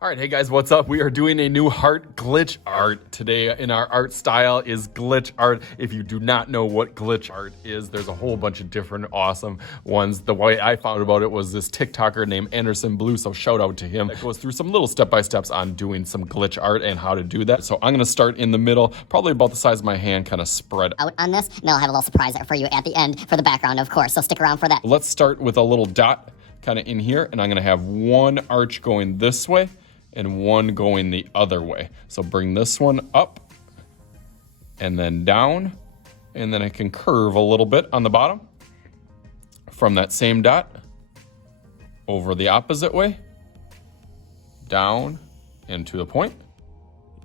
All right, hey guys, what's up? We are doing a new heart glitch art today, and our art style is glitch art. If you do not know what glitch art is, there's a whole bunch of different awesome ones. The way I found about it was this TikToker named Anderson Bluu, so shout out to him. That goes through some little step-by-steps on doing some glitch art and how to do that. So I'm gonna start in the middle, probably about the size of my hand, kind of spread out on this, and I'll have a little surprise for you at the end for the background, of course, so stick around for that. Let's start with a little dot kind of in here, and I'm gonna have one arch going this way and one going the other way. So bring this one up and then down, and then I can curve a little bit on the bottom from that same dot over the opposite way, down and to the point.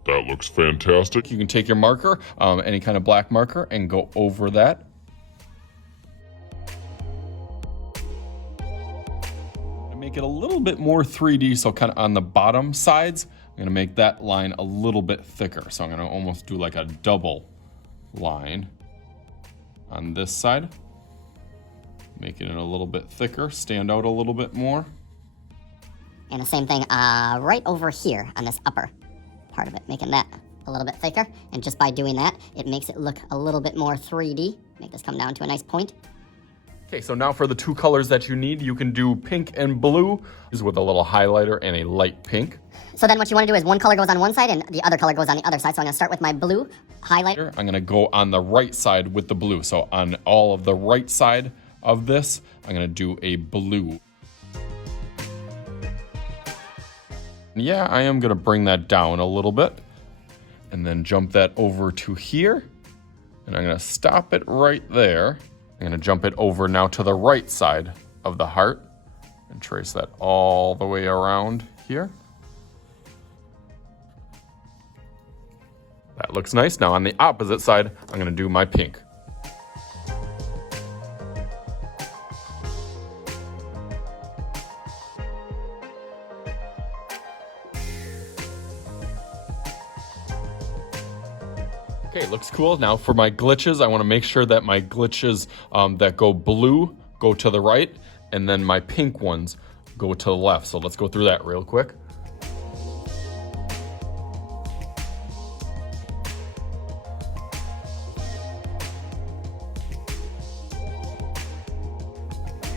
That looks fantastic. You can take your marker, any kind of black marker, and go over that. Make it a little bit more 3D, so kind of on the bottom sides, I'm gonna make that line a little bit thicker. So I'm gonna almost do like a double line on this side. Making it a little bit thicker, stand out a little bit more. And the same thing right over here on this upper part of it, making that a little bit thicker. And just by doing that, it makes it look a little bit more 3D. Make this come down to a nice point. Okay, so now for the two colors that you need, you can do pink and blue with a little highlighter and a light pink. So then what you want to do is one color goes on one side and the other color goes on the other side. So I'm gonna start with my blue highlighter. I'm gonna go on the right side with the blue. So on all of the right side of this, I'm gonna do a blue. Yeah, I am gonna bring that down a little bit and then jump that over to here. And I'm gonna stop it right there. I'm gonna jump it over now to the right side of the heart and trace that all the way around here. That looks nice. Now on the opposite side, I'm gonna do my pink. Okay, looks cool. Now for my glitches, I wanna make sure that my glitches that go blue go to the right, and then my pink ones go to the left. So let's go through that real quick.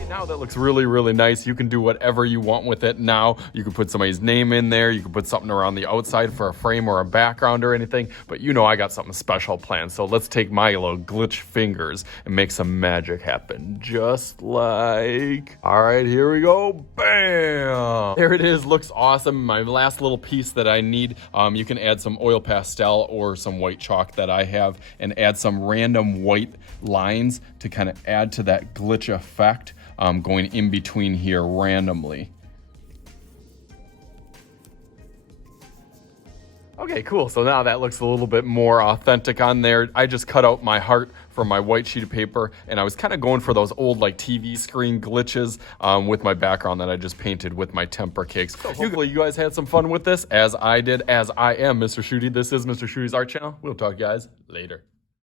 Now that looks really, really nice. You can do whatever you want with it now. You can put somebody's name in there. You can put something around the outside for a frame or a background or anything. But you know I got something special planned. So let's take my little glitch fingers and make some magic happen. Just like... All right, here we go. Bam! There it is. Looks awesome. My last little piece that I need, you can add some oil pastel or some white chalk that I have and add some random white lines to kind of add to that glitch effect. Going in between here randomly. Okay, cool. So now that looks a little bit more authentic on there. I just cut out my heart from my white sheet of paper, and I was kind of going for those old like TV screen glitches with my background that I just painted with my temper cakes. So hopefully you guys had some fun with this, as I did, as I am Mr. Shooty. This is Mr. Shooty's Art Channel. We'll talk, guys, later.